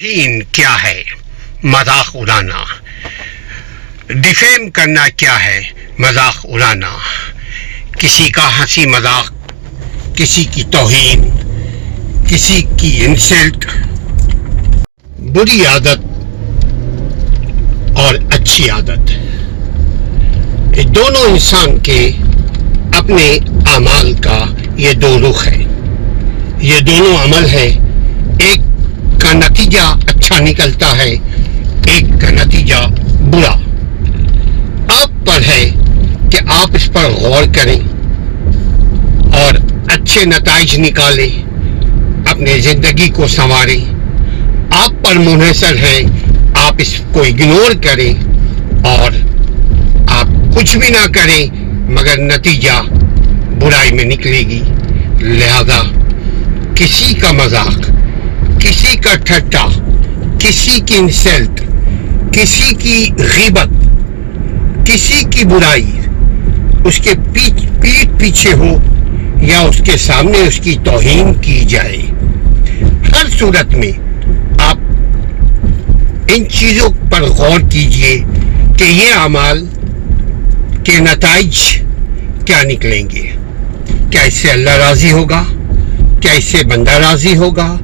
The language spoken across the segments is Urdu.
دین کیا ہے؟ مذاق اڑانا. ڈیفیم کرنا کیا ہے؟ مذاق اڑانا. کسی کا ہنسی مذاق، کسی کی توہین، کسی کی انسلٹ. بری عادت اور اچھی عادت، یہ دونوں انسان کے اپنے اعمال کا یہ دو رخ ہے. یہ دونوں عمل ہے، ایک کا نتیجہ اچھا نکلتا ہے، ایک کا نتیجہ برا. آپ پر ہے کہ آپ اس پر غور کریں اور اچھے نتائج نکالیں، اپنے زندگی کو سنواریں. آپ پر منحصر ہے آپ اس کو اگنور کریں اور آپ کچھ بھی نہ کریں مگر نتیجہ برائی میں نکلے گی. لہذا کسی کا مذاق، کسی کا ٹھٹا، کسی کی انسلٹ، کسی کی غیبت، کسی کی برائی اس کے پیٹھ پیچھے ہو یا اس کے سامنے اس کی توہین کی جائے، ہر صورت میں آپ ان چیزوں پر غور کیجئے کہ یہ اعمال کے نتائج کیا نکلیں گے. کیا اس سے اللہ راضی ہوگا؟ کیا اس سے بندہ راضی ہوگا؟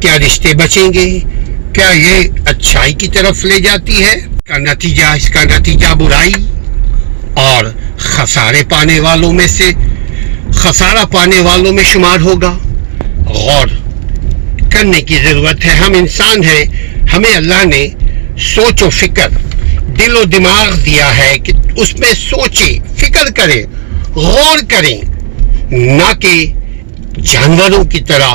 کیا رشتے بچیں گے؟ کیا یہ اچھائی کی طرف لے جاتی ہے؟ اس کا نتیجہ برائی اور خسارہ پانے والوں میں شمار ہوگا. غور کرنے کی ضرورت ہے. ہم انسان ہیں، ہمیں اللہ نے سوچ و فکر، دل و دماغ دیا ہے کہ اس میں سوچیں، فکر کریں، غور کریں، نہ کہ جانوروں کی طرح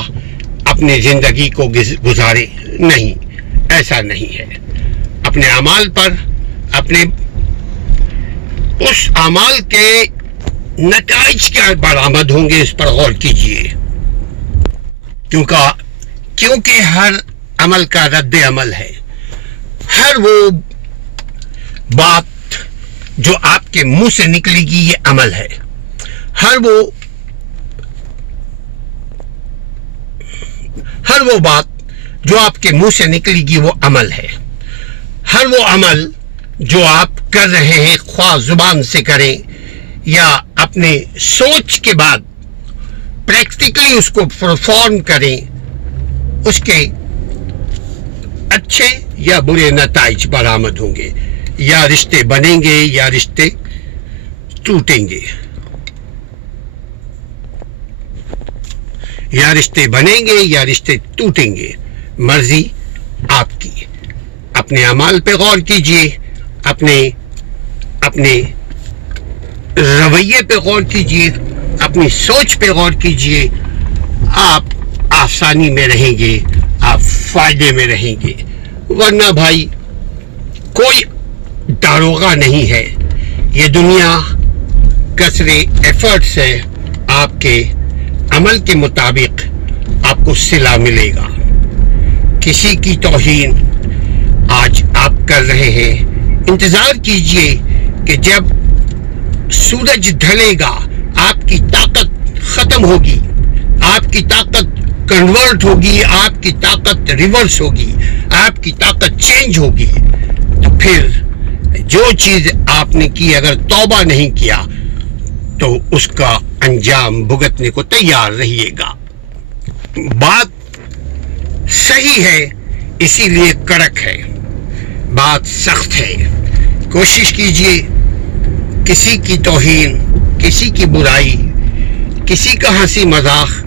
اپنے زندگی کو گزارے. نہیں، ایسا نہیں ہے. اپنے اعمال پر، اپنے اس اعمال کے نتائج کیا برآمد ہوں گے اس پر غور کیجئے. کیونکہ ہر عمل کا رد عمل ہے. ہر وہ بات جو آپ کے منہ سے نکلے گی یہ عمل ہے. ہر وہ بات جو آپ کے منہ سے نکلے گی وہ عمل ہے. ہر وہ عمل جو آپ کر رہے ہیں، خواہ زبان سے کریں یا اپنے سوچ کے بعد پریکٹیکلی اس کو پرفارم کریں، اس کے اچھے یا برے نتائج برآمد ہوں گے. یا رشتے بنیں گے یا رشتے ٹوٹیں گے. یا رشتے بنیں گے یا رشتے ٹوٹیں گے، مرضی آپ کی. اپنے اعمال پہ غور کیجئے، اپنے رویے پہ غور کیجئے، اپنی سوچ پہ غور کیجئے. آپ آسانی میں رہیں گے، آپ فائدے میں رہیں گے. ورنہ بھائی کوئی داروغہ نہیں ہے. یہ دنیا کثرے ایفرٹس ہے. آپ کے عمل کے مطابق آپ کو صلہ ملے گا. کسی کی توہین آج آپ کر رہے ہیں، انتظار کیجئے کہ جب سورج ڈھلے گا آپ کی طاقت ختم ہوگی، آپ کی طاقت کنورٹ ہوگی، آپ کی طاقت ریورس ہوگی، آپ کی طاقت چینج ہوگی. تو پھر جو چیز آپ نے کی اگر توبہ نہیں کیا تو اس کا انجام بھگتنے کو تیار رہیے گا. بات صحیح ہے اسی لیے کڑک ہے، بات سخت ہے. کوشش کیجئے کسی کی توہین، کسی کی برائی، کسی کا ہنسی مذاق